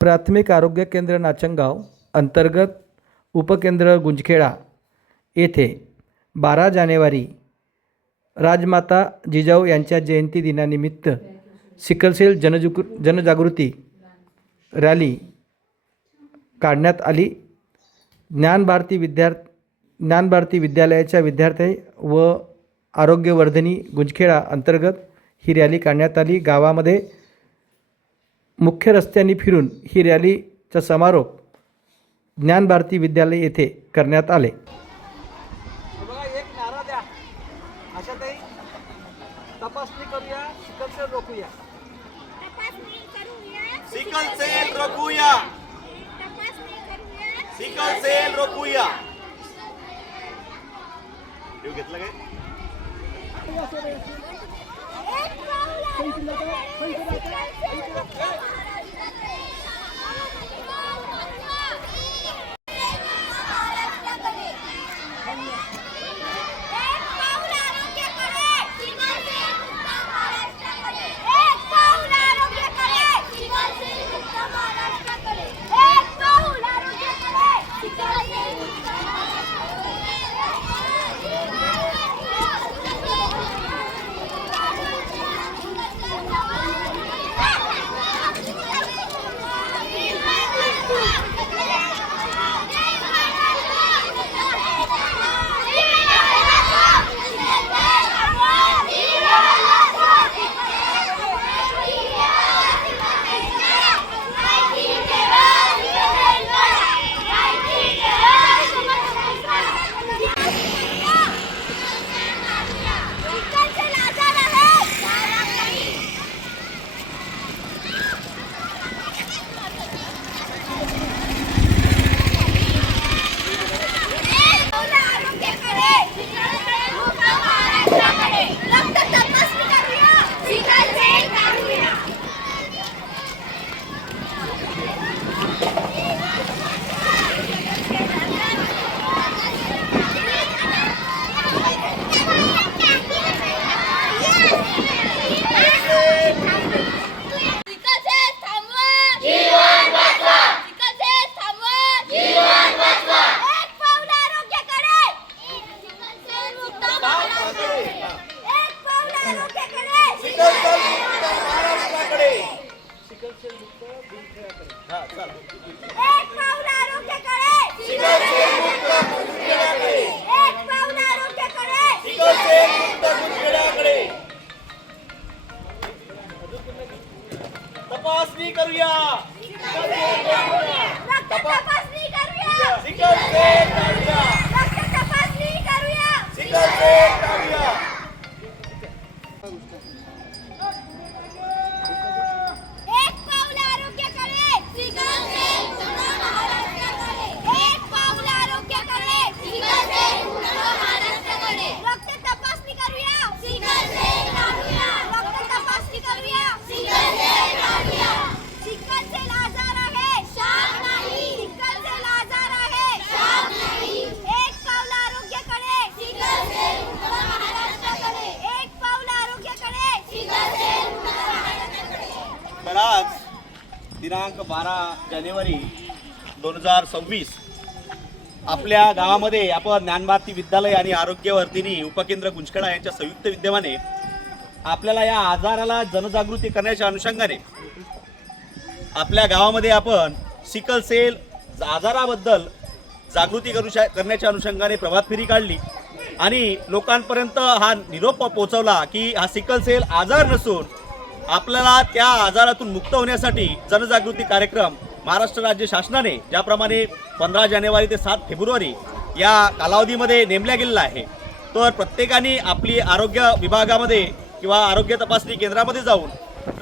प्राथमिक आरोग्य केंद्र नाचनगाव अंतर्गत उपकेंद्र गुंजखेडा येथे बारा जानेवारी राजमाता जिजाऊ यांच्या जयंती दिनानिमित्त सिकलसेल जनजुक जनजागृती रॅली काढण्यात आली. ज्ञानभारती विद्यार् ज्ञानभारती विद्यालयाच्या विद्यार्थी व आरोग्यवर्धिनी गुंजखेडा अंतर्गत ही रॅली काढण्यात आली. गावामध्ये मुख्य रस्त्यांनी फिरून ही रॅलीचा समारोप ज्ञानभारती विद्यालय येथे करण्यात आले. बघा एक नारा द्या. आशाताई तपासणी करूया सिकलसेल रोखूया. रोखूया. रोखूया. देऊ घेतलं काय? एक तपासणी करूया. सेल काढूया. सिकल सेल काढूया एक पाऊल आरोग्याकडे सिकलसेल मुक्त महाराष्ट्राकडे एक पाऊल आरोग्याकडे सिकलसेल मुक्त महाराष्ट्राकडे रक्त तपासणी करूया सिकलसेल काढूया रक्त तपासणी करूया सिकलसेल काढूया सिकलसेल आजार आहे शाप नाही सिकलसेल आजार आहे शाप नाही एक पाऊल आरोग्याकडे सिकलसेल मुक्त महाराष्ट्राकडे एक पाऊल आरोग्याकडे सिकलसेल मुक्त महाराष्ट्राकडे तर आज दिनांक बारा जानेवारी दोन हजार सव्वीस. आपल्या गावामध्ये आपण ज्ञानभारती विद्यालय आणि आरोग्यवर्धिनी उपकेंद्र गुंजखेडा यांच्या संयुक्त विद्यमाने आपल्याला या आजाराला जनजागृती करण्याच्या अनुषंगाने आपल्या गावामध्ये आपण सिकल सेल आजाराबद्दल जागृती करू शा करण्याच्या अनुषंगाने प्रभात फेरी काढली. आणि लोकांपर्यंत हा निरोप पोहोचवला की हा सिकल सेल आजार नसून आपल्याला त्या आजारातून मुक्त होण्यासाठी जनजागृती कार्यक्रम महाराष्ट्र राज्य शासनाने ज्याप्रमाणे पंधरा जानेवारी ते सात फेब्रुवारी या कालावधीमध्ये नेमल्या गेलेला आहे. तर प्रत्येकाने आपली आरोग्य विभागामध्ये किंवा आरोग्य तपासणी केंद्रामध्ये जाऊन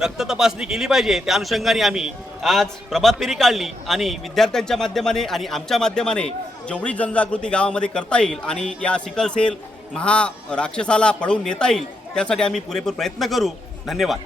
रक्त तपासणी केली पाहिजे. त्या अनुषंगाने आम्ही आज प्रभात फेरी काढली आणि विद्यार्थ्यांच्या माध्यमाने आणि आमच्या माध्यमाने जेवढी जनजागृती गावामध्ये करता येईल आणि या सिकल सेल महा राक्षसाला पळवून नेता येईल त्यासाठी आम्ही पुरेपूर प्रयत्न करू. धन्यवाद.